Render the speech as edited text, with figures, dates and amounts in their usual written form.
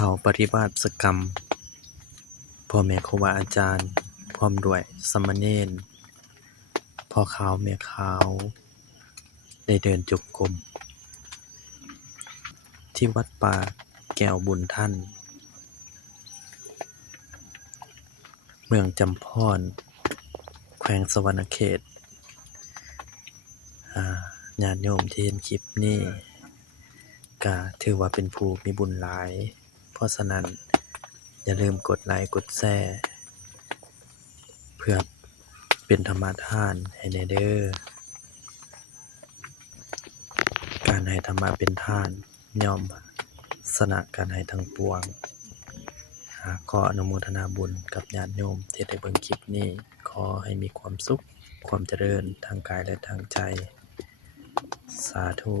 เขาปฏิบัติกรรมพ่อแม่ครูบาอาจารย์พร้อมด้วยสามเณรพ่อขาวแม่ขาวได้เดินจงกรมที่วัดป่าแก้วบุญท่านเมืองจำพรแขวงสะวรรณเขตญาติโยมที่เห็นคลิปนี้ก็ถือว่าเป็นผู้มีบุญหลายเพราะฉะนั้นอย่าลืมกดไลค์กดแชร์เพื่อเป็นธรรมทานให้แน่เด้อการให้ธรรมะเป็นทานย่อมชนะการให้ทั้งปวงขออนุโมทนาบุญกับญาติโยมที่ได้เบิ่งคลิปนี้ขอให้มีความสุขความเจริญทางกายและทางใจสาธุ